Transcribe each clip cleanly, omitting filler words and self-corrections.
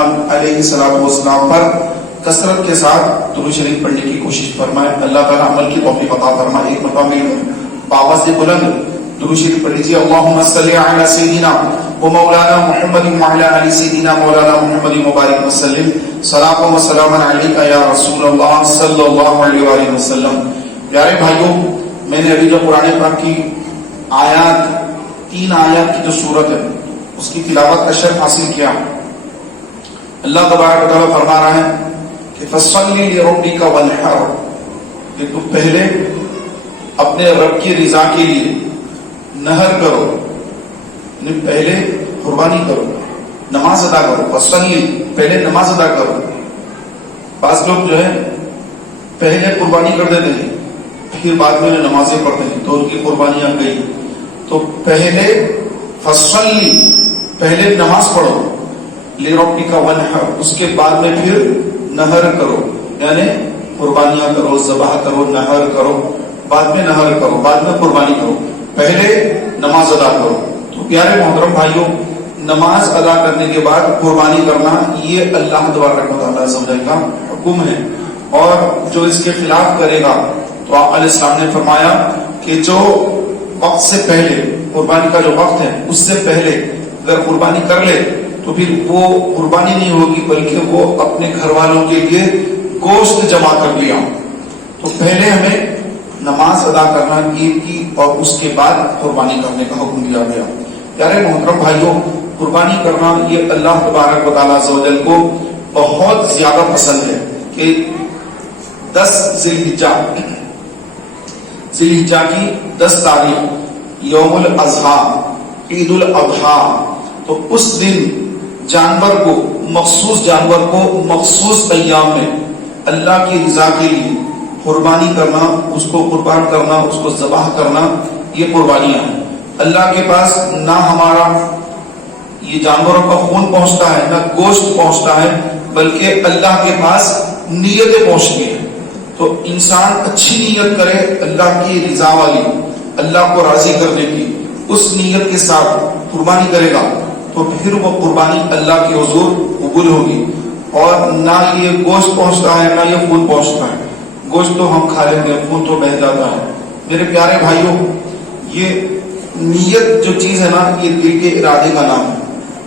علیہ السلام پر کثرت کے ساتھ درود شریف پڑھنے کی کوشش فرمائیں. اللہ تعالیٰ عمل کی توفیق عطا فرمائے. ایک مرتبہ میں باواز سے بلند درود شریف پڑھ لیجیے. اللہم صلی علی سیدنا و مولانا محمد وعلی آل سیدنا مولانا محمد مبارک وسلم. صلاۃ و سلام علیک یا رسول اللہ صلی اللہ علیہ وآلہ وسلم. پیارے بھائیوں، میں نے ابھی جو قرآن پاک کی آیات 3 آیات کی جو صورت ہے اس کی تلاوت کا شرف حاصل کیا. اللہ تبارک و تعالیٰ فرما رہا ہے کہ فَصَلِّ لِرَبِّكَ وَانْحَرْ، کہ تم پہلے اپنے رب کی رضا کے لیے نہر کرو، یعنی پہلے قربانی کرو، نماز ادا کرو. فَصَلِّ، پہلے نماز ادا کرو. بعض لوگ جو ہے پہلے قربانی کر دیتے ہیں پھر بعد میں نمازیں پڑھتے ہیں تو ان کی قربانیاں گئی. تو پہلے فَصَلِّ، پہلے نماز پڑھو، لِرَبِّكَ وَانْحَرْ، اس کے بعد میں پھر نہر کرو، یعنی قربانیاں کرو، ذبح کرو، نہر کرو، بعد میں نہر کرو، بعد میں قربانی کرو، پہلے نماز ادا کرو. تو پیارے محترم بھائیوں، نماز ادا کرنے کے بعد قربانی کرنا یہ اللہ تبارک و تعالیٰ عز و جل کا حکم ہے. اور جو اس کے خلاف کرے گا تو آپ علیہ السلام نے فرمایا کہ جو وقت سے پہلے، قربانی کا جو وقت ہے اس سے پہلے اگر قربانی کر لے تو پھر وہ قربانی نہیں ہوگی بلکہ وہ اپنے گھر والوں کے لیے گوشت جمع کر لیا. تو پہلے ہمیں نماز ادا کرنا عید کی اور اس کے بعد قربانی کرنے کا حکم دیا گیا. پیارے محترم بھائیوں، قربانی کرنا یہ اللہ تبارک و تعالیٰ عز و جل کو بہت زیادہ پسند ہے کہ 10 ذی الحجہ کی 10 تاریخ یوم الاضحیٰ، عید الاضحیٰ، تو اس دن جانور کو، مخصوص جانور کو مخصوص ایام میں اللہ کی رضا کے لیے قربانی کرنا، اس کو قربان کرنا، اس کو ذبح کرنا، یہ قربانیاں ہیں. اللہ کے پاس نہ ہمارا یہ جانوروں کا خون پہنچتا ہے، نہ گوشت پہنچتا ہے، بلکہ اللہ کے پاس نیتیں پہنچتی ہیں. تو انسان اچھی نیت کرے، اللہ کی رضا والی، اللہ کو راضی کرنے کی، اس نیت کے ساتھ قربانی کرے گا تو پھر وہ قربانی اللہ کے حضور قبول ہوگی. اور نہ یہ گوشت پہنچتا ہے نہ یہ خون پہنچتا ہے. گوشت تو ہم کھا لیں گے، خون تو بہہ جاتا ہے. میرے پیارے بھائیوں، یہ نیت جو چیز ہے نا، یہ دل کے ارادے کا نام ہے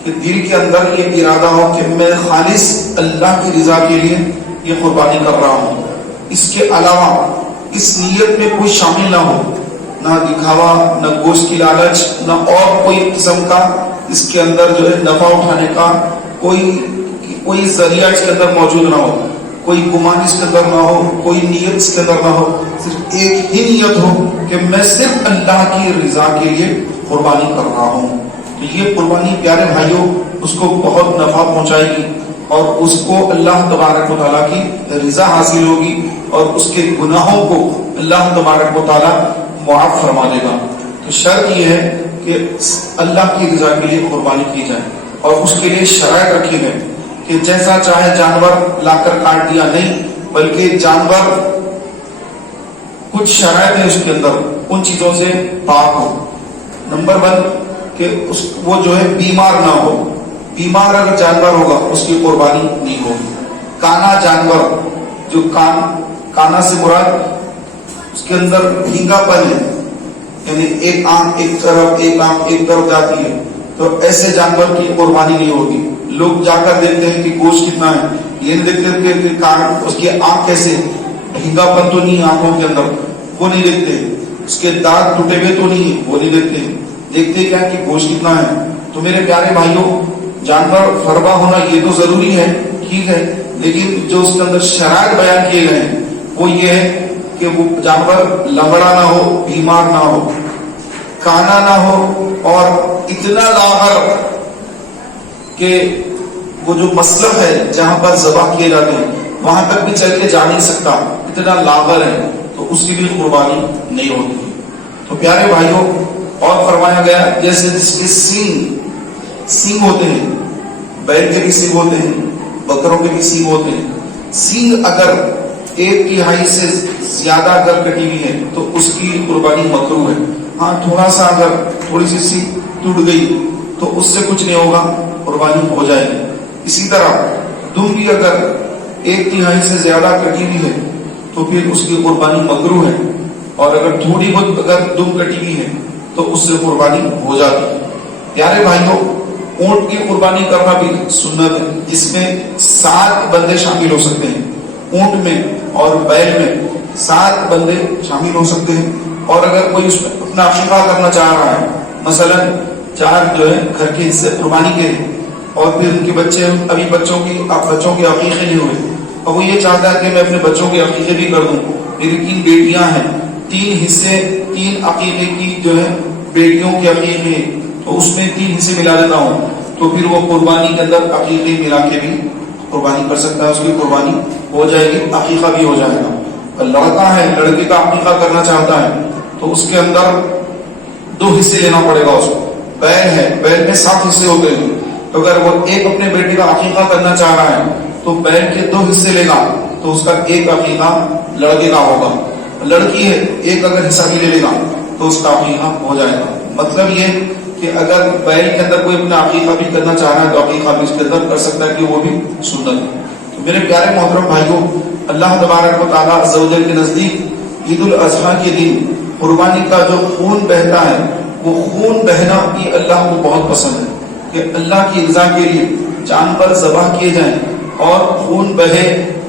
کہ دل کے اندر یہ ارادہ ہو کہ میں خالص اللہ کی رضا کے لیے یہ قربانی کر رہا ہوں. اس کے علاوہ اس نیت میں کوئی شامل نہ ہو، نہ دکھاوا، نہ گوشت کی لالچ، نہ اور کوئی قسم کا اس کے اندر جو ہے نفع اٹھانے کا کوئی ذریعہ اس کے اندر موجود نہ ہو، کوئی گمان اس کے اندر نہ ہو، کوئی نیت اس کے اندر نہ ہو. صرف ایک ہی نیت ہو کہ میں صرف اللہ کی رضا کے لیے قربانی کر رہا ہوں. تو یہ قربانی پیارے بھائیوں اس کو بہت نفع پہنچائے گی اور اس کو اللہ تبارک و تعالیٰ کی رضا حاصل ہوگی اور اس کے گناہوں کو اللہ تبارک و تعالیٰ معاف فرما دے گا. تو شرط یہ ہے کہ اللہ کی رضا کے لیے قربانی کی جائے اور اس کے لیے شرائط رکھی گئے کہ جیسا چاہے جانور لا کر کاٹ دیا نہیں، بلکہ جانور کچھ شرائط ہے اس کے اندر، ان چیزوں سے پاک ہو. نمبر 1 کہ وہ جو ہے بیمار نہ ہو. بیمار اگر جانور ہوگا اس کی قربانی نہیں ہوگی. کانا جانور، جو کانا سے مراد اس کے اندر بھینگا پن ہے، یعنی ایک آنکھ ایک طرف جاتی ہے، تو ایسے جانور کی قربانی نہیں ہوگی. لوگ جا کر دیکھتے ہیں کہ گوشت کتنا ہے، یہ نہیں دیکھتے کہ اس کی آنکھ کیسے، بھینگا پن تو نہیں آنکھوں کے اندر، وہ نہیں دیکھتے. اس کے دانت ٹوٹے ہوئے تو نہیں ہے، وہ نہیں دیکھتے. دیکھتے کیا کہ گوشت کتنا ہے. تو میرے پیارے بھائیوں، جانور فربا ہونا یہ تو ضروری ہے، ٹھیک ہے، لیکن جو اس کے اندر شرائط بیان کیے گئے ہیں وہ یہ ہے کہ وہ جانور لنگڑا نہ ہو، بیمار نہ ہو، کانا نہ ہو، اور اتنا لاغر کہ وہ جو مسلخ ہے جہاں پر ذبح کیے جاتے ہیں وہاں تک بھی چل کے جا نہیں سکتا، اتنا لاغر ہے، تو اس کی بھی قربانی نہیں ہوتی. تو پیارے بھائیوں، اور فرمایا گیا جیسے جس کے سینگ ہوتے ہیں، بیل کے بھی سینگ ہوتے ہیں، بکروں کے بھی سینگ ہوتے ہیں. سینگ اگر 1/3 سے زیادہ اگر کٹی ہوئی ہے تو اس کی قربانی مکروہ ہے. ہاں، تھوڑا سا اگر تھوڑی سی سینگ ٹوٹ گئی تو اس سے کچھ نہیں ہوگا، قربانی ہو جائے گی. اسی طرح دم بھی اگر 1/3 سے زیادہ کٹی ہوئی ہے تو پھر اس کی قربانی مکروہ ہے، اور اگر تھوڑی بہت اگر دم کٹی ہوئی ہے تو اس سے قربانی ہو جاتی ہے۔ پیارے بھائیوں، اونٹ کی قربانی کرنا بھی سنت ہے، جس میں 7 بندے شامل ہو سکتے ہیں۔ اونٹ میں اور بیل میں 7 بندے شامل ہو سکتے ہیں، اور اگر کوئی اس میں اپنا عقیقہ کرنا چاہ رہا ہے، مثلا 4 جو ہے گھر کے حصے قربانی کے ہیں، اور پھر ان کے بچے ابھی بچوں کے عقیقے نہیں ہوئے، اور وہ یہ چاہتا ہے کہ میں اپنے بچوں کے عقیقے بھی کر دوں، میری 3 بیٹیاں ہیں، 3 حصے 3 عقیقے کی جو ہے بیٹیوں کے عقیقے، تو اس میں 3 حصے ملا دیتا ہوں، تو پھر وہ قربانی کے اندر عقیقے ملا کے بھی قربانی کر سکتا ہے، اس کی قربانی ہو جائے گی، عقیقہ بھی ہو جائے گا۔ لڑکا ہے، لڑکے کا عقیقہ کرنا چاہتا ہے تو اس کے اندر 2 حصے لینا پڑے گا اس کو۔ بیل ہے، بیل میں 7 حصے ہوتے ہیں، تو اگر وہ ایک اپنے بیٹے کا عقیقہ کرنا چاہ رہا ہے تو بیل کے 2 حصے لے گا، تو اس کا ایک عقیقہ لڑکے کا ہوگا۔ لڑکی ہے، ایک اگر حصہ بھی لے لے گا تو اس کا عقیقہ ہو جائے گا۔ مطلب یہ کہ اگر بیل کے اندر کوئی اپنا عقیقہ بھی کرنا چاہ رہا ہے تو عقیقہ بھی اس کے اندر کر سکتا ہے، کہ وہ بھی سنت ہے۔ تو میرے پیارے محترم بھائیوں، اللہ تبارک و تعالیٰ عز و جل کے نزدیک عید الاضحیٰ کے دن قربانی کا جو خون بہتا ہے، وہ خون بہنا بھی اللہ کو بہت پسند ہے، کہ اللہ کی رضا کے لیے جانور ذبح کیے جائیں اور خون بہے،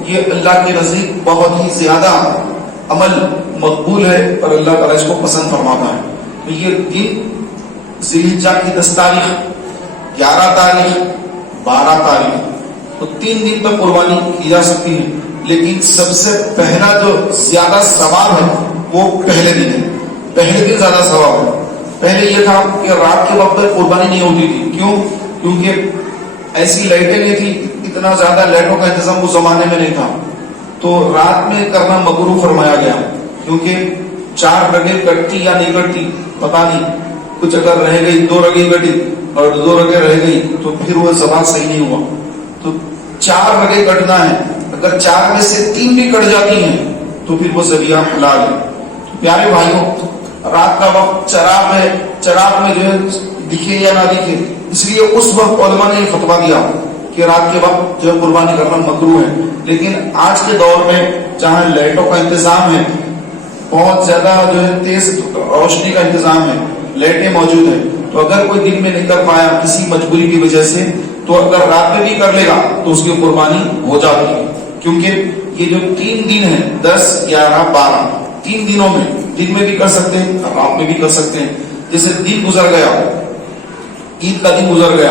یہ اللہ کے نزدیک بہت ہی زیادہ عمل مقبول ہے اور اللہ تعالیٰ اس کو پسند فرماتا ہے۔ تو یہ دن ذی الحجہ کی 10 تاریخ، 11 تاریخ، 12 تاریخ، تو 3 دن تک قربانی کی جا سکتی ہے، لیکن سب سے پہلا جو زیادہ ثواب ہے وہ پہلے دن ہے، پہلے دن زیادہ ثواب ہے۔ پہلے یہ تھا کہ رات کے وقت قربانی نہیں ہوتی تھی، کیوں؟ کیونکہ ایسی لائٹیں نہیں تھی، اتنا زیادہ لائٹوں کا انتظام اس زمانے میں نہیں تھا، تو رات میں کرنا مکروہ فرمایا گیا، کیونکہ 4 رگیں کٹتی یا نہیں کٹتی پتہ نہیں، کچھ اگر رہ گئی 2 رگیں کٹی اور 2 رگیں رہ گئی تو پھر وہ ذبح صحیح نہیں ہوا، تو 4 رگیں کٹنا ہے، اگر 4 میں سے 3 بھی کٹ جاتی ہیں تو پھر وہ ذبیحہ حلال ہے۔ پیارے بھائیوں، رات کا وقت چراغ ہے، چراغ میں جو ہے دکھے یا نہ دکھے، اس لیے اس وقت علماء نے فتویٰ دیا کہ رات کے وقت جو ہے قربانی کرنا مکروہ ہے۔ لیکن آج کے دور میں جہاں لائٹوں کا انتظام ہے، بہت زیادہ جو ہے تیز روشنی کا انتظام ہے، لائٹیں موجود ہیں، تو اگر کوئی دن میں نہیں کر پایا کسی مجبوری کی وجہ سے، تو اگر رات میں بھی کر لے گا تو اس کی قربانی ہو جاتی ہے، کیونکہ یہ جو 3 دن ہیں 10، 11، 12، 3 دنوں میں دن میں بھی کر سکتے ہیں، رات میں بھی کر سکتے ہیں۔ جیسے دن گزر گیا، عید کا دن گزر گیا،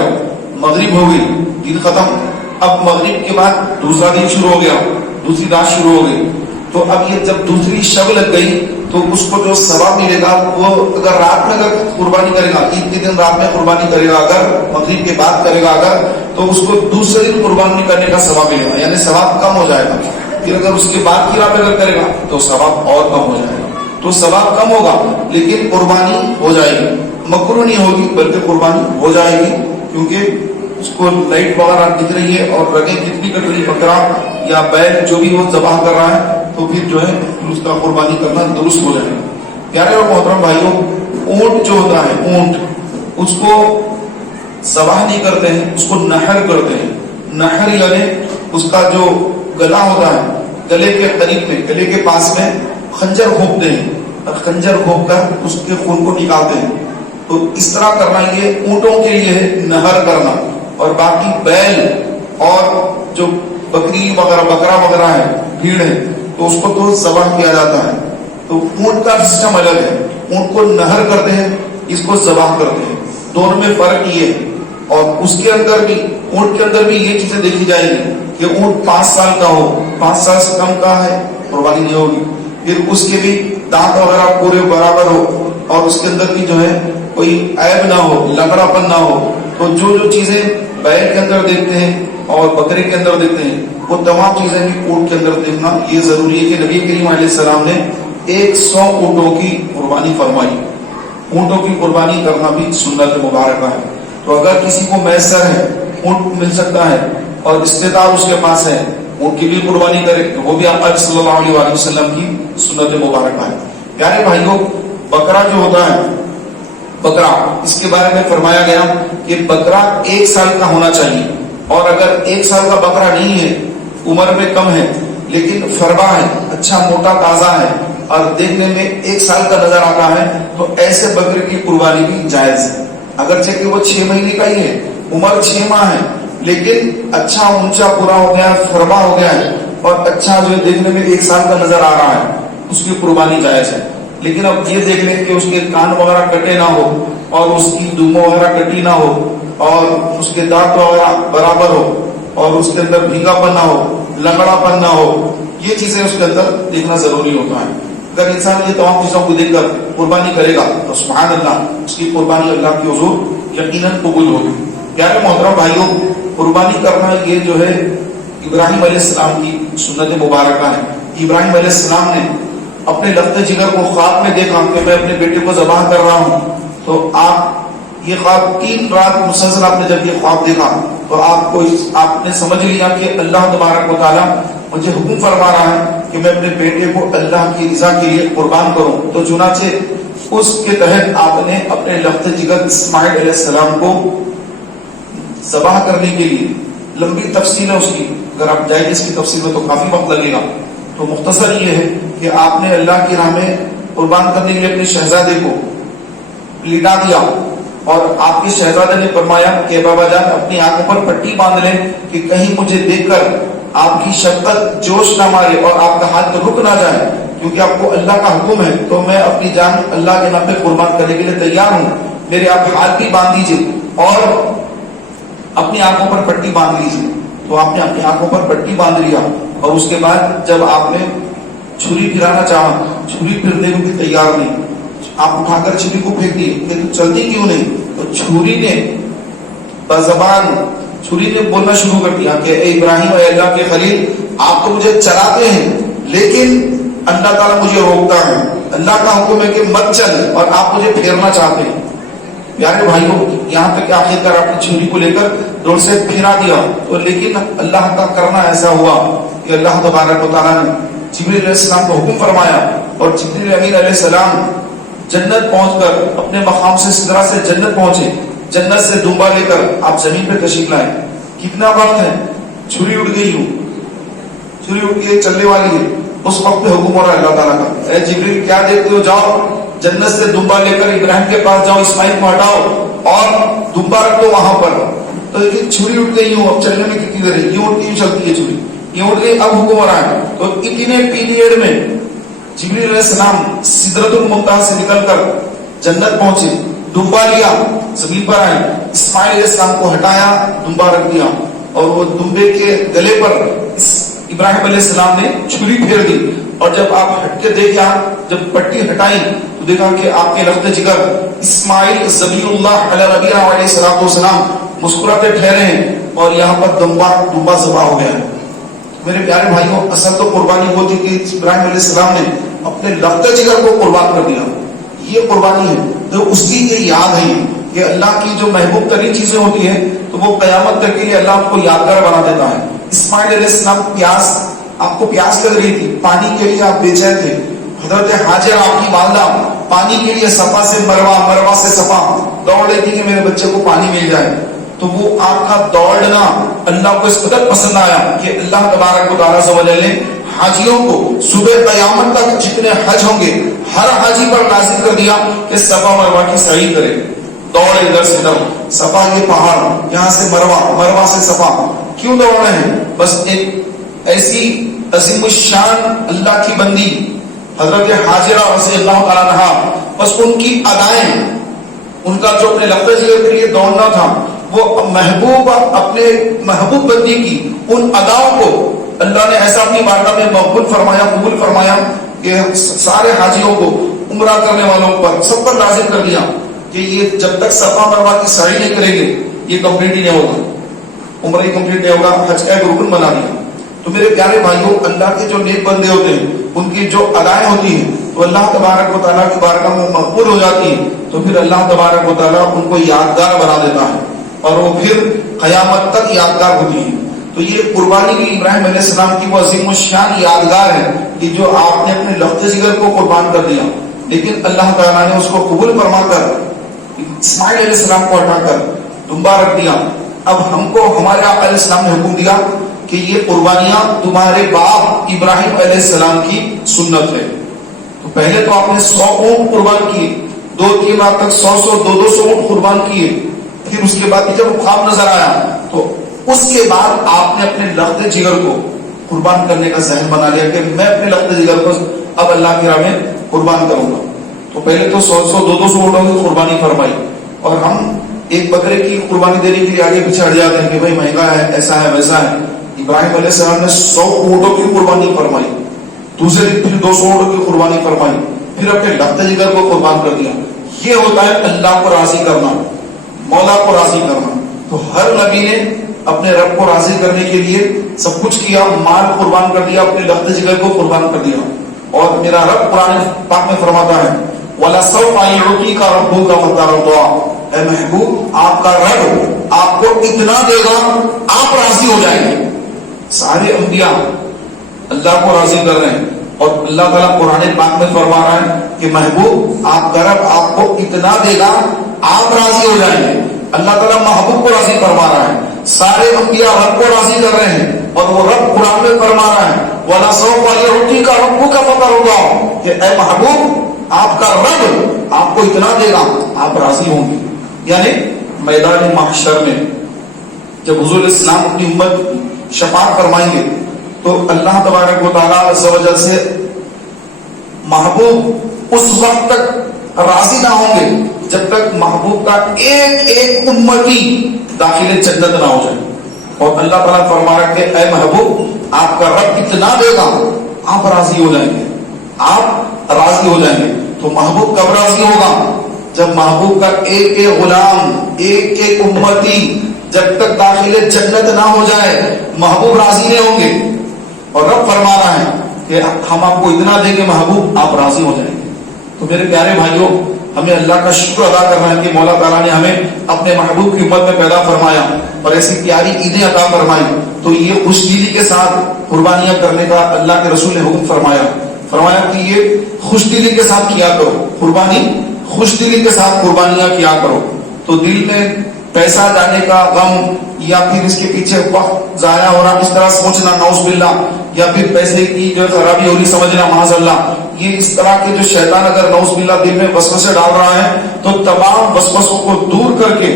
مغرب ہو گئی، دن ختم، اب مغرب کے بعد دوسرا دن شروع ہو گیا، دوسری رات شروع ہو گئی، تو اب یہ جب دوسری شب لگ گئی تو اس کو جو ثواب ملے گا، وہ اگر رات میں اگر قربانی کرے گا، عید کے دن رات میں قربانی کرے گا، اگر مغرب کے بعد کرے گا اگر، تو اس کو دوسرے دن قربانی کرنے کا ثواب ملے گا، یعنی ثواب کم ہو جائے گا۔ پھر اگر اس کے بعد کی رات اگر کرے گا تو ثواب اور کم ہو جائے گا، تو ثواب کم ہوگا لیکن قربانی ہو جائے گی، مکروہ نہیں ہوگی بلکہ قربانی ہو جائے گی، کیونکہ اس کو لائٹ وغیرہ دکھ رہی ہے اور رگیں کتنی کٹ رہی، بکرا یا بیل جو بھی وہ ذبح کر رہا ہے، تو پھر جو ہے اس کا قربانی کرنا درست ہو جائے گا۔ پیارے اور محترم بھائیوں، اونٹ جو ہوتا ہے، اونٹ اس کو ذبح نہیں کرتے ہیں، اس کو نحر کرتے ہیں۔ نحر یعنی اس کا جو گلا ہوتا ہے، گلے کے قریب میں، گلے کے پاس میں خنجر گھونپتے ہیں، اور خنجر گھونپ کر اس کے خون کو نکالتے ہیں، تو اس طرح کرنا یہ اونٹوں کے لیے ہے نحر کرنا، اور باقی بیل اور جو بکری وغیرہ بکرا وغیرہ ہے، بھیڑ ہے، تو اس کو تو ذبح کیا جاتا ہے۔ تو اونٹ کا سسٹم الگ ہے، اونٹ کو نحر کرتے ہیں، اس کو ذبح کرتے ہیں، دونوں میں فرق یہ ہے۔ اور اس کے اندر بھی، اونٹ کے اندر بھی یہ چیزیں دیکھی جائیں گی کہ اونٹ 5 سال کا ہو، 5 سال سے کم کا ہے قربانی نہیں ہوگی، پھر اس کے بھی دانت وغیرہ پورے برابر ہو، اور اس کے اندر بھی جو ہے کوئی عیب نہ ہو، لنگڑا پن نہ ہو، تو جو چیزیں بیل کے اندر دیکھتے ہیں اور بکرے کے اندر دیکھتے ہیں، وہ تمام چیزیں بھی اونٹ کے اندر دیکھنا یہ ضروری ہے۔ کہ نبی کریم علیہ السلام نے 100 اونٹوں کی قربانی فرمائی، اونٹوں کی قربانی کرنا بھی سنت مبارکہ ہے۔ تو اگر کسی کو میسر ہے، اونٹ مل سکتا ہے اور استطاعت اس کے پاس ہے، اونٹ کی بھی قربانی کرے، تو وہ بھی آقا صلی اللہ علیہ وآلہ وسلم کی سنت مبارکہ ہے۔ پیارے بھائیوں، بکرا جو ہوتا ہے، بکرا، اس کے بارے میں فرمایا گیا کہ بکرا 1 سال کا ہونا چاہیے، اور اگر 1 سال کا بکرا نہیں ہے، عمر میں کم ہے لیکن فربا ہے، اچھا موٹا تازہ ہے اور دیکھنے میں 1 سال کا نظر آتا ہے، تو ایسے بکرے کی قربانی بھی جائز ہے، اگرچہ کہ وہ 6 مہینے کا ہی ہے، عمر 6 ماہ ہے، لیکن اچھا اونچا پورا ہو گیا ہے، فربا ہو گیا ہے اور اچھا جو دیکھنے میں 1 سال کا نظر آ رہا ہے، اس کی قربانی جائز ہے۔ لیکن اب یہ دیکھ لیں کہ اس کے کان وغیرہ کٹے نہ ہو اور اس کی دموں وغیرہ کٹی نہ ہو اور اس کے دانت وغیرہ برابر ہو اور اس کے اندر بھیگا پن نہ ہو، لنگڑا پن نہ ہو، یہ چیزیں اس کے اندر دیکھنا ضروری ہوتا ہے۔ اگر انسان یہ تمام چیزوں کو دیکھ کر قربانی کرے گا تو سبحان اللہ، اس کی قربانی اللہ کی حضور یقیناً قبول ہوگی۔ پیارے محترم بھائیوں، قربانی کرنا یہ جو ہے ابراہیم علیہ السلام کی سنت مبارکہ ہے۔ ابراہیم علیہ السلام نے اپنے لخت جگر کو خواب میں دیکھا کہ میں اپنے بیٹے کو ذبح کر رہا ہوں، تو آپ یہ خواب 3 رات مسلسل آپ نے جب یہ خواب دیکھا تو آپ نے سمجھ لیا کہ اللہ تبارک و تعالیٰ مجھے حکم فرما رہا ہے کہ میں اپنے بیٹے کو اللہ کی رضا کے لیے قربان کروں۔ تو چنانچہ اس کے تحت آپ نے اپنے لخت جگر اسماعیل علیہ السلام کو ذبح کرنے کے لیے، لمبی تفصیل ہے اس کی، اگر آپ جائیں اس کی تفصیل میں تو کافی وقت لگے گا، تو مختصر یہ ہے کہ آپ نے اللہ کی راہ میں قربان کرنے کے لیے اپنے شہزادے کو لٹا دیا اور آپ کے شہزادے نے فرمایا کہ بابا جان اپنی آنکھوں پر پٹی باندھ لیں کہ کہیں مجھے دیکھ کر آپ کی شفقت جوش نہ مارے اور آپ کا ہاتھ رک نہ جائے، کیونکہ آپ کو اللہ کا حکم ہے، تو میں اپنی جان اللہ کے نام پہ قربان کرنے کے لیے تیار ہوں، میرے آپ ہاتھ بھی باندھ دیجیے اور اپنی آنکھوں پر پٹی باندھ لیجیے۔ تو آپ نے اپنی آنکھوں پر پٹی باندھ لیا اور اس کے بعد جب آپ نے چھری پھرانا چاہا، چھری پھرنے کو بھی تیار نہیں، آپ اٹھا کر چھری کو پھینک دی کہ تو چلتی کیوں نہیں؟ تو چھری نے بزبان چھری نے بولنا شروع کر دیا کہ اے ابراہیم، اے اللہ کے خلیل، آپ تو مجھے چلاتے ہیں لیکن اللہ تعالیٰ مجھے روکتا ہے، اللہ کا حکم ہے کہ مت چل اور آپ مجھے پھیرنا چاہتے ہیں۔ پیارے بھائیوں، یہاں تک کہ آخر آپ نے چھری کو لے کر دور سے پھیرا دیا، تو لیکن اللہ کا کرنا ایسا ہوا کہ اللہ تبارک و تعالیٰ نے جبریل علیہ السلام کو حکم فرمایا اور جبریل امین علیہ السلام جنت پہنچ کر اپنے مقام سے سدرہ سے جنت پہنچے، جنت سے دمبا لے کر آپ زمین پہ تشریف لائے۔ کتنا وقت ہے، چھری اٹھ گئی ہوں، چھری اٹھ گئی چلنے والی ہے، اس وقت پہ حکم ہو رہا ہے اللہ تعالیٰ کا، اے جبریل کیا دیکھتے ہو، جاؤ جنت سے دمبا لے کر ابراہیم کے پاس جاؤ، اسماعیل کو ہٹاؤ اور دمبا رکھ دو وہاں پر۔ تو دیکھیے چھری اٹھ گئی ہوں، اب چلنے میں کتنی دیر ہے، یہ اٹھتی ہوں چلتی ہے چھری، یہ اٹھ گئی، اب حکم ہو رہا ہے۔ تو اتنے پیریڈ میں جبریل علیہ السلام سدرۃ المنتہا سے نکل کر جنت پہنچے، دمبا لیا، زمین پر آئے، اسماعیل علیہ السلام کو ہٹایا، دمبا رکھ دیا اور وہ دمبے کے گلے پر ابراہیم علیہ السلام نے چھری پھیر دی، اور جب آپ ہٹ کے دیکھا، جب پٹی ہٹائی تو دیکھا کہ آپ کے لخت جگر اسماعیل ذبیح اللہ علیہ ربیعہ علیہ السلام مسکراتے ٹھہرے ہیں اور یہاں پر دمبا ذبح ہو گیا ہے۔ میرے پیارے بھائیوں، اصل تو قربانی وہ تھی کہ ابراہیم علیہ السلام نے اپنے لخت جگر کو قربان کر دیا، یہ قربانی ہے، تو اس کی یہ یاد ہے کہ اللہ کی جو محبوب ترین چیزیں ہوتی ہیں تو وہ قیامت تک کے لیے اللہ آپ کو یادگار بنا دیتا ہے۔ اسماعیل علیہ السلام پیاس، آپ کو پیاس لگ رہی تھی، پانی کے لیے آپ بے چین تھے، حضرت ہاجر آپ کی والدہ پانی کے لیے صفا سے مروہ، مروہ سے صفا دوڑ رہی تھی کہ میرے بچے کو پانی مل جائے، تو وہ آپ کا دوڑنا اللہ کو اس قدر پسند آیا کہ اللہ تبارک و تعالیٰ نے حاجیوں کو صبح قیامت تک جتنے حج ہوں گے ہر حاجی پر لازم کر دیا کہ صفا مروہ کی سعی کرے، دوڑ ادھر سے ادھر، صفا یہ پہاڑ، یہاں سے مروہ، مروہ سے صفا، کیوں دوڑ رہے ہیں؟ بس ایک ایسی عظیم الشان اللہ کی بندی حضرت حاجرہ رضی اللہ تعالیٰ عنہا، بس ان کی ادائیں، ان کا جو اپنے لخت جگر کے لیے دوڑنا تھا، وہ محبوب اپنے محبوب بندی کی ان اداؤں کو اللہ نے ایسا اپنی بارگاہ میں مقبول فرمایا، قبول فرمایا کہ سارے حاجیوں کو، عمرہ کرنے والوں پر، سب پر لازم کر دیا کہ یہ جب تک صفا مروہ کی سعی نہیں کریں گے یہ کمپلیٹ ہی نہیں ہوگا، عمرہ ہی کمپلیٹ نہیں ہوگا، حج کا ایک رکن بنا دیا۔ تو میرے پیارے بھائیوں، اللہ کے جو نیک بندے ہوتے ہیں ان کی جو ادائیں ہوتی ہیں تو اللہ تبارک و تعالیٰ کی بارگاہ میں مقبول ہو جاتی ہیں، تو پھر اللہ تبارک و تعالیٰ ان کو یادگار بنا دیتا ہے اور وہ پھر قیامت تک یادگار ہوتی ہے۔ تو یہ قربانی کی ابراہیم علیہ السلام کی وہ عظیم الشان یادگار ہے کہ جو آپ نے اپنے لخت جگر کو قربان کر دیا، لیکن اللہ تعالیٰ نے اس کو قبول فرما کر اسماعیل علیہ السلام کو ہٹا کر دمبا رکھ دیا اب ہم کو ہمارے آقا علیہ السلام نے حکم دیا کہ یہ قربانیاں تمہارے باپ ابراہیم علیہ السلام کی سنت ہے. تو پہلے تو آپ نے 100 اونٹ قربان کیے, 2-3 رات تک 100-200 اونٹ قربان کیے. پھر اس کے بعد جب خواب نظر آیا تو اس کے بعد آپ نے اپنے لخت جگر کو قربان کرنے کا ذہن بنا لیا کہ میں اپنے لخت جگر کو اب اللہ کی راہ میں قربان کروں گا. تو پہلے تو 100-200 اونٹوں کی قربانی فرمائی, اور ہم ایک بکرے کی قربانی دینے کے لیے آگے پیچھے ہٹ جاتے ہیں کہ بھائی مہنگا ہے, ایسا ہے ویسا ہے. ابراہیم علیہ السلام نے 100 اونٹوں کی قربانی فرمائی, دوسرے دن پھر 200 اونٹوں کی قربانی فرمائی, پھر اپنے لخت جگر کو قربان کر دیا. یہ ہوتا ہے اللہ کو راضی کرنا, مولا کو راضی کرنا. تو ہر نبی نے اپنے رب کو راضی کرنے کے لیے سب کچھ کیا, مال قربان کر دیا, اپنے لخت جگر کو قربان کر دیا. اور میرا رب قرآن پاک میں فرماتا ہے وَلَسَوْفَ يُعْطِيكَ رَبُّكَ فَتَرْضَىٰ, اے محبوب آپ کا رب آپ کو اتنا دے گا آپ راضی ہو جائیں گے. سارے انبیاء اللہ کو راضی کر رہے ہیں, اور اللہ تعالیٰ قرآن پاک میں فرما رہا ہے کہ محبوب آپ کا رب آپ کو اتنا دے گا آپ راضی ہو جائیں گے. اللہ تعالیٰ محبوب کو راضی فرما رہا ہے, سارے انبیاء رب کو راضی کر رہے ہیں, اور وہ رب قرآن میں فرما رہا ہے وَلَسَوْفَ يُعْطِيكَ رَبُّكَ فَتَرْضَىٰ, کہ اے محبوب آپ کا رب آپ کو اتنا دے گا آپ راضی ہوں گے. یعنی میدان محشر میں جب حضور اسلام اپنی امت شفاعت فرمائیں گے تو اللہ تبارک و تعالیٰ عز و جل سے محبوب اس وقت تک راضی نہ ہوں گے جب تک محبوب کا ایک ایک امتی داخل جنت نہ ہو جائے. اور اللہ تعالیٰ فرما رہا ہے کہ اے محبوب آپ کا رب اتنا دے گا آپ راضی ہو جائیں گے, آپ راضی ہو جائیں گے. تو محبوب کب راضی ہوگا؟ جب محبوب کا ایک ایک غلام ایک ایک امتی جب تک داخل جنت نہ ہو جائے محبوب راضی نہیں ہوں گے. اور رب فرما رہا ہے کہ ہم آپ کو اتنا دیں گے محبوب آپ راضی ہو جائیں گے. تو میرے پیارے بھائیوں, ہمیں اللہ کا شکر ادا کرنا ہے کہ مولا تعالیٰ نے ہمیں اپنے محبوب کی امت میں پیدا فرمایا اور ایسی پیاری عیدیں عطا فرمائی. تو یہ خوش دلی کے ساتھ قربانیاں کرنے کا اللہ کے رسول نے حکم فرمایا کہ یہ خوش دلی کے ساتھ کیا کرو قربانی, خوش دلی کے ساتھ قربانیاں کیا کرو. تو دل میں پیسہ جانے کا غم یا پھر اس کے پیچھے وقت ضائع ہو رہا اس طرح سوچنا نعوذ باللہ, یا پھر پیسے کی جو خرابی ہو رہی سمجھنا معاذ اللہ, یہ اس طرح کے جو شیطان اگر نعوذ باللہ دل میں وسوسے ڈال رہا ہے تو تمام وسوسوں کو دور کر کے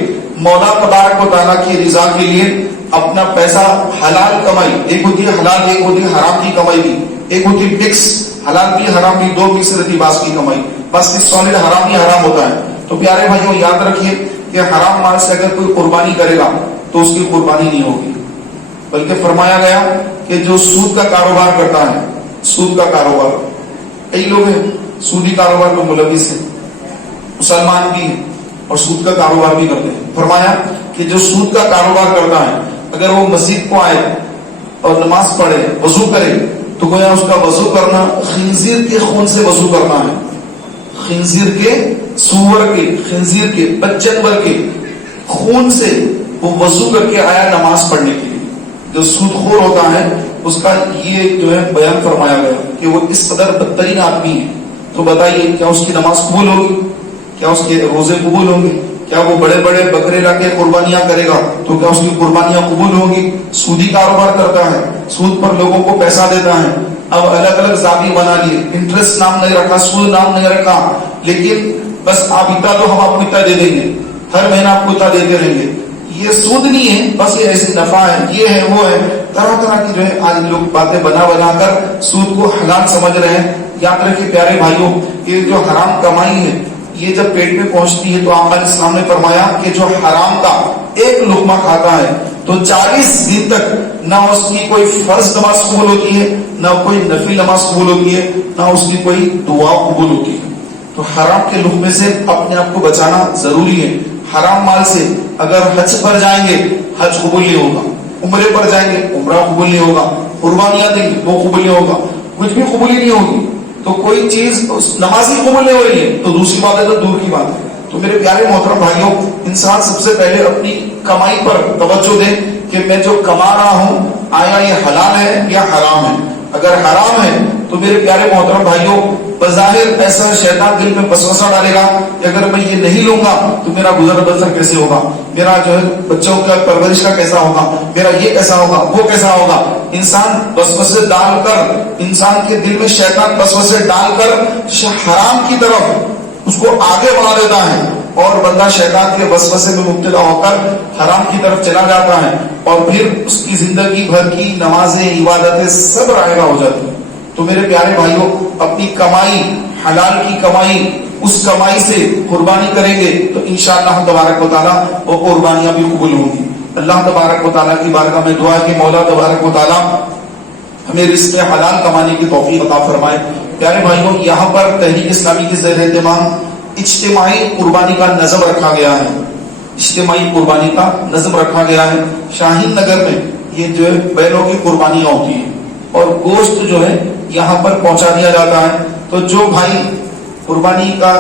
مولا تبارک و تعالیٰ کی رضا کے لیے اپنا پیسہ حلال کمائی, ایک ہوتی ہے حلال ایک ہوتی ہے حرام کی کمائی بھی, ایک ہوتی ہے مکس حلال بھی حرام بھی, دو مکس رہتی باس کی کمائی, بس اس سالڈ حرام ہی حرام ہوتا ہے. تو پیارے بھائیوں یاد رکھیے کہ حرام مال سے اگر کوئی قربانی کرے گا تو اس کی قربانی نہیں ہوگی, بلکہ فرمایا گیا کہ جو سود کا کاروبار کرتا ہے, سود کا کاروبار, کئی لوگ ہیں سودی کاروبار میں ملوث ہیں, مسلمان بھی ہیں اور سود کا کاروبار بھی کرتے ہیں. فرمایا کہ جو سود کا کاروبار کرتا ہے اگر وہ مسجد کو آئے اور نماز پڑھے وضو کرے تو گویا اس کا وضو کرنا خنزیر کے خون سے وضو کرنا ہے, خنزیر کے سور کے خنزیر کے جانور کے خون سے وہ وضو کر کے آیا نماز پڑھنے کے لیے. جو سود خور ہوتا ہے اس کا یہ جو ہے بیان فرمایا گیا کہ وہ اس قدر بدترین آدمی ہے. تو بتائیے کیا اس کی نماز قبول ہوگی, کیا اس کے روزے قبول ہوں گے, کیا وہ بڑے بڑے بکرے لا کے قربانیاں کرے گا تو کیا اس کی قربانیاں قبول ہوں گی؟ سودی کاروبار کرتا ہے, سود پر لوگوں کو پیسہ دیتا ہے, اب الگ الگ ضابطے بنا لیے, انٹرسٹ نام نہیں رکھا, سود نام نہیں رکھا, لیکن بس آپ اتنا دو ہم آپ کو اتنا دے دیں گے, ہر مہینہ آپ کو اتنا دیتے رہیں گے. یہ سود نہیں ہے, بس یہ ایسی نفع ہے, یہ ہے وہ ہے, طرح طرح کی جو ہے آج لوگ باتیں بنا کر سود کو حلال سمجھ رہے ہیں. یاد رکھیے پیارے بھائیوں, یہ جو حرام کمائی ہے یہ جب پیٹ میں پہنچتی ہے تو آقا علیہ السلام نے فرمایا کہ جو حرام کا ایک لقمہ کھاتا ہے تو 40 دن تک نہ اس کی کوئی فرض نماز قبول ہوتی ہے, نہ کوئی نفل نماز قبول ہوتی ہے, نہ اس کی کوئی دعا قبول ہوتی ہے. تو حرام کے لقمے سے اپنے آپ کو بچانا ضروری ہے. حرام مال سے اگر حج پر جائیں گے حج قبول نہیں ہوگا, عمرے پر جائیں گے عمرہ قبول نہیں ہوگا, قربانیاں دیں گے وہ قبول نہیں ہوگا, کچھ بھی قبول ہی نہیں ہوگی. تو کوئی چیز نماز ہی قبول نہیں ہو رہی ہے تو دوسری بات ہے تو دور کی بات ہے. تو میرے پیارے محترم بھائیوں, انسان سب سے پہلے اپنی کمائی پر توجہ دے کہ میں جو کما رہا ہوں آیا یہ حلال ہے یا حرام ہے. اگر حرام ہے تو میرے پیارے محترم بھائیوں بظاہر ایسا شیطان دل میں وسوسہ ڈالے گا کہ اگر میں یہ نہیں لوں گا تو میرا گزر بسر کیسے ہوگا، میرا جو ہے بچوں کا پرورش کا کیسا ہوگا، میرا یہ کیسا ہوگا، وہ کیسا ہوگا۔ انسان وسوسے ڈال کر، انسان کے دل میں شیطان وسوسے ڈال کر حرام کی طرف اس کو آگے بڑھا دیتا ہے، اور بندہ شیطان کے وسوسے میں مبتلا ہو کر حرام کی طرف چلا جاتا ہے، اور پھر اس کی زندگی بھر کی نمازیں، عبادتیں سب رائگاں ہو جاتی ہیں۔ تو میرے پیارے بھائیوں اپنی کمائی، حلال کی کمائی، اس کمائی سے قربانی کریں گے تو انشاءاللہ تبارک و تعالیٰ وہ قربانیاں بھی قبول ہوں گی۔ اللہ تبارک و تعالیٰ کی بارگاہ میں دعا ہے کہ مولا تبارک و تعالیٰ ہمیں رزق حلال کمانے کی توفیق عطا فرمائے۔ پیارے بھائیوں یہاں پر تحریک اسلامی کے زیر اہتمام اجتماعی قربانی کا نظم رکھا گیا ہے، اجتماعی قربانی کا نظم رکھا گیا ہے۔ شاہین نگر میں یہ جو ہے بیلوں کی قربانیاں ہوتی ہیں اور گوشت جو ہے یہاں پر پہنچا دیا جاتا ہے۔ تو جو بھائی قربانی کا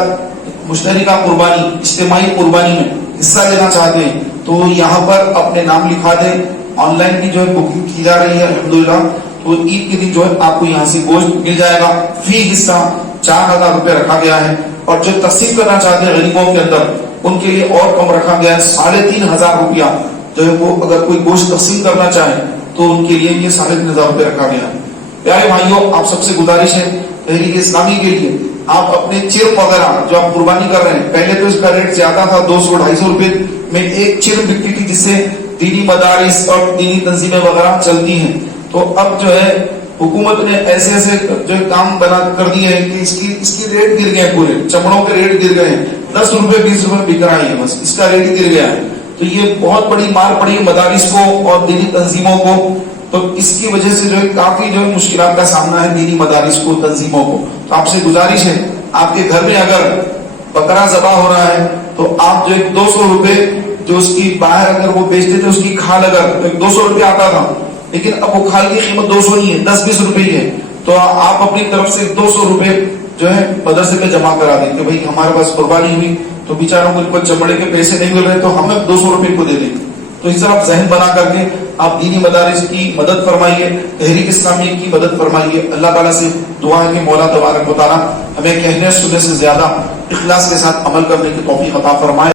مشترکہ قربانی، اجتماعی قربانی میں حصہ لینا چاہتے ہیں تو یہاں پر اپنے نام لکھا دیں۔ آن لائن کی جو ہے بکنگ کی جا رہی ہے الحمدللہ، تو عید کے دن جو ہے آپ کو یہاں سے گوشت مل جائے گا۔ فی حصہ 4000 روپے رکھا گیا ہے، اور جو تقسیم کرنا چاہتے ہیں غریبوں کے اندر ان کے لیے اور کم رکھا گیا ہے، 3500 روپیہ جو ہے وہ اگر کوئی گوشت تقسیم کرنا چاہے تو ان کے لیے یہ 3500 روپے رکھا گیا ہے۔ پیارے بھائیوں آپ سب سے گزارش ہے تحریک اسلامی کے لیے آپ اپنے چرم وغیرہ جو آپ قربانی کر رہے ہیں، پہلے تو اس کا ریٹ زیادہ تھا، 200-250 روپے میں ایک چرم بکتی تھی جس سے دینی مدارس اور دینی تنظیمیں وغیرہ چلتی ہیں۔ تو اب جو ہے حکومت نے ایسے ایسے جو کام بنا کر دیے ہیں کہ اس کی ریٹ گر گئے ہیں، پورے چمڑوں کے ریٹ گر گئے ہیں، 10 روپے 20 روپے بک رہا ہے، بس اس کا ریٹ گر گیا ہے۔ تو یہ بہت بڑی مار پڑی مدارس کو اور دینی تنظیموں کو، تو اس کی وجہ سے جو ہے کافی جو ہے مشکلات کا سامنا ہے دینی مدارس کو، تنظیموں کو۔ تو آپ سے گزارش ہے آپ کے گھر میں اگر بکرا ذبح ہو رہا ہے تو آپ جو 200 روپے جو اس کی باہر اگر وہ بیچتے تھے، اس کی کھال اگر 200 روپے آتا تھا، لیکن اب وہ کھال کی قیمت 200 نہیں ہے، 10-20 روپے ہی ہے، تو آپ اپنی طرف سے 200 روپے جو ہے مدرسے میں جمع کرا دیں کہ بھائی ہمارے پاس قربانی ہوئی تو بیچاروں کو چمڑے کے پیسے نہیں مل رہے تو ہم 200 روپے کو دے دیں۔ تو اس طرح ذہن بنا کر کے آپ دینی مدارس کی مدد فرمائیے، تحریک اسلامی کی مدد فرمائیے۔ اللہ تعالیٰ سے دعا ہے کہ مولا تبارک و تعالیٰ ہمیں کہنے سننے سے زیادہ اخلاص کے ساتھ عمل کرنے کی توفیق عطا فرمائے۔